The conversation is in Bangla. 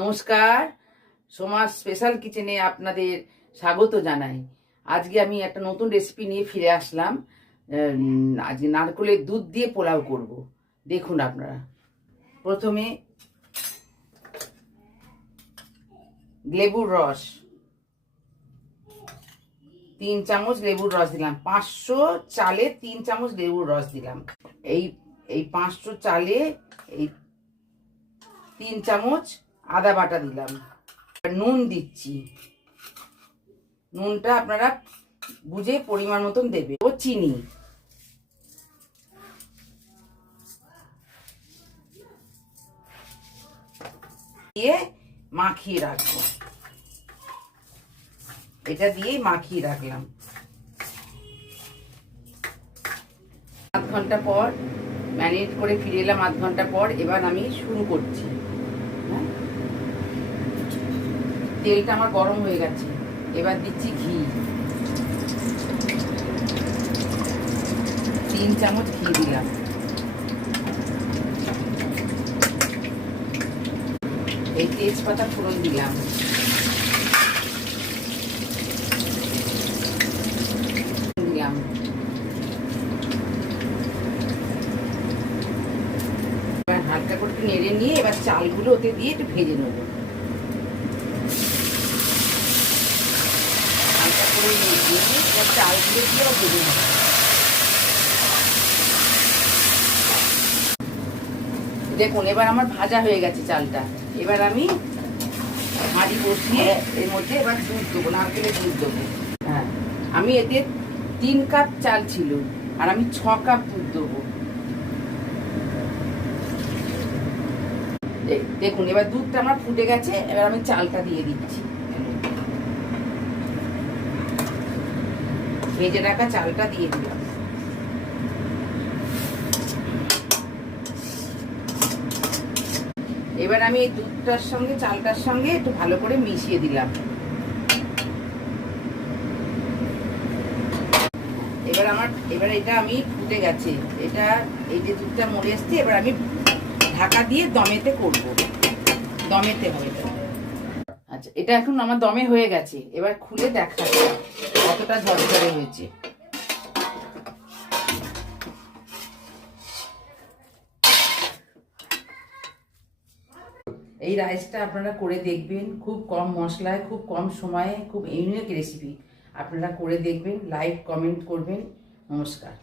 নমস্কার, সোমার স্পেশাল কিচেনে আপনাদের স্বাগত জানাই। আজকে আমি একটা নতুন রেসিপি নিয়ে ফিরে আসলাম। আজকে নারকেলের দুধ দিয়ে পোলাও করব। দেখুন আপনারা, প্রথমে লেবুর রস 3 চামচ লেবুর রস দিলাম। 500 চালে 3 চামচ লেবুর রস দিলাম। এই 500 চালে এই 3 চামচ আদা বাটা দিলাম। নুন দিচ্ছি, নুনটা আপনারা বুঝে পরিমাণ মতন দেবে। ও চিনি দিয়ে মাখিয়ে রাখবো। এটা দিয়েই মাখিয়ে রাখলাম। 8 ঘন্টা পর ম্যারিনেট করে ফিরে এলাম। 8 ঘন্টা পর এবার আমি শুরু করছি। তেলটা আমার গরম হয়ে গেছে, এবার দিচ্ছি ঘি। 3 চামচ ঘি দিলাম। এই তেজপাতা ফোড়ন দিলাম। এবার হালকা করে একটু নেড়ে নিয়ে এবার চালগুলো ওতে দিয়ে একটু ভেজে নেবো। হালকা করে নিয়ে এবার চালগুলো দিয়েও ভেজে নেবো। দেখুন এবার আমার ভাজা হয়ে গেছে চালটা। এবার আমি হাঁড়ি বসিয়ে এর মধ্যে এবার দুধ দেবো, নারকেলের দুধ দেবো। হ্যাঁ, আমি এতে 3 কাপ চাল ছিল আর আমি 6 কাপ দুধ দেবো। দেখুন এবার দুধটা আমার ফুটে গেছে, এবার আমি চালটা দিয়ে দিচ্ছি। ভেজে রাখা চালটা দিয়ে দিলাম। এবার আমি এই দুধটার সঙ্গে চালটার সঙ্গে একটু ভালো করে মিশিয়ে দিলাম। এবার এটা আমি ফুটে গেছে, এটা এই যে দুধটা মরে এসছে। এবার আমি ঢাকা দিয়ে দমেতে করব, দমেতে হবে। আচ্ছা, এটা এখন আমার দমে হয়ে গেছে। এবার খুলে দেখা কতটা ঝরঝরে হয়েছে। এই রাইসটা আপনারা করে দেখবেন, খুব কম মশলায়, খুব কম সময়ে, খুব ইউনিক রেসিপি। আপনারা করে দেখবেন, লাইক কমেন্ট করবেন। নমস্কার।